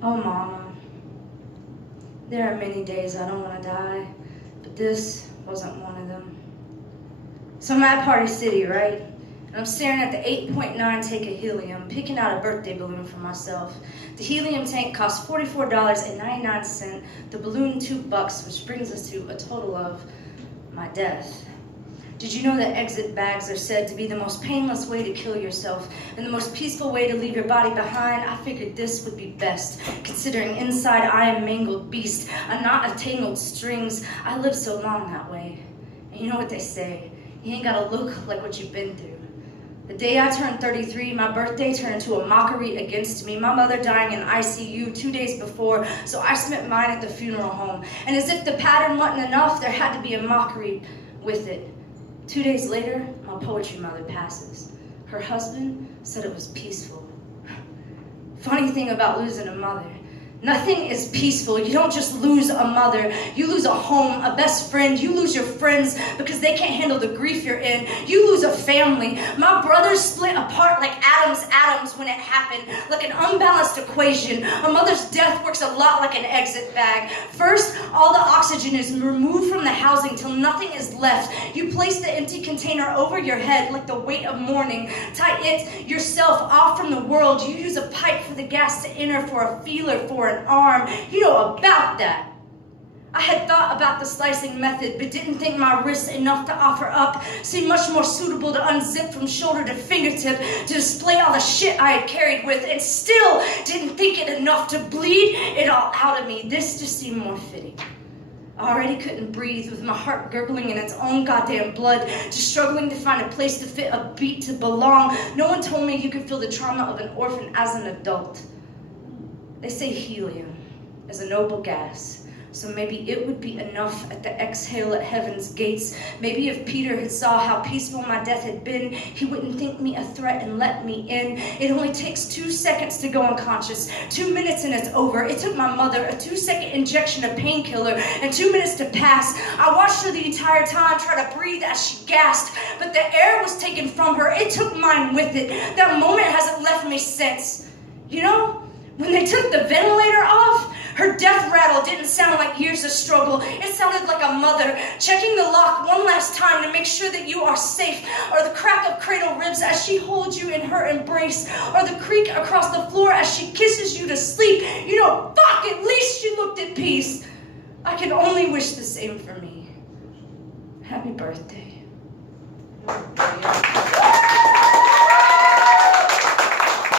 Oh, Mama, there are many days I don't want to die, but this wasn't one of them. So I'm at Party City, right? And I'm staring at the 8.9 tank of helium, picking out a birthday balloon for myself. The helium tank costs $44.99, the balloon $2, which brings us to a total of my death. Did you know that exit bags are said to be the most painless way to kill yourself and the most peaceful way to leave your body behind? I figured this would be best, considering inside I am mangled beast, a knot of tangled strings. I lived so long that way. And you know what they say, you ain't gotta look like what you've been through. The day I turned 33, my birthday turned into a mockery against me. My mother dying in ICU 2 days before, so I spent mine at the funeral home. And as if the pattern wasn't enough, there had to be a mockery with it. 2 days later, my poetry mother passes. Her husband said it was peaceful. Funny thing about losing a mother, nothing is peaceful. You don't just lose a mother. You lose a home, a best friend. You lose your friends because they can't handle the grief you're in. You lose a family. My brothers split apart like atoms when it happened, like an unbalanced equation. A mother's death works a lot like an exit bag. First, all the oxygen is removed from the housing till nothing is left. You place the empty container over your head like the weight of mourning. Tie it yourself off from the world. You use a pipe for the gas to enter, for a feeler, for an arm. You know about that. I had thought about the slicing method, but didn't think my wrists enough to offer up. Seemed much more suitable to unzip from shoulder to fingertip, to display all the shit I had carried with, and still didn't think it enough to bleed it all out of me. This just seemed more fitting. I already couldn't breathe, with my heart gurgling in its own goddamn blood, just struggling to find a place to fit, a beat to belong. No one told me you could feel the trauma of an orphan as an adult. They say helium is a noble gas, so maybe it would be enough at the exhale at heaven's gates. Maybe if Peter had saw how peaceful my death had been, he wouldn't think me a threat and let me in. It only takes 2 seconds to go unconscious, 2 minutes and it's over. It took my mother a 2-second injection of painkiller and 2 minutes to pass. I watched her the entire time try to breathe as she gasped, but the air was taken from her. It took mine with it. That moment hasn't left me since. You know, when they took the ventilator off, her death rattle didn't sound like years of struggle. It sounded like a mother checking the lock one last time to make sure that you are safe, or the crack of cradle ribs as she holds you in her embrace, or the creak across the floor as she kisses you to sleep. You know, fuck, at least she looked at peace. I can only wish the same for me. Happy birthday.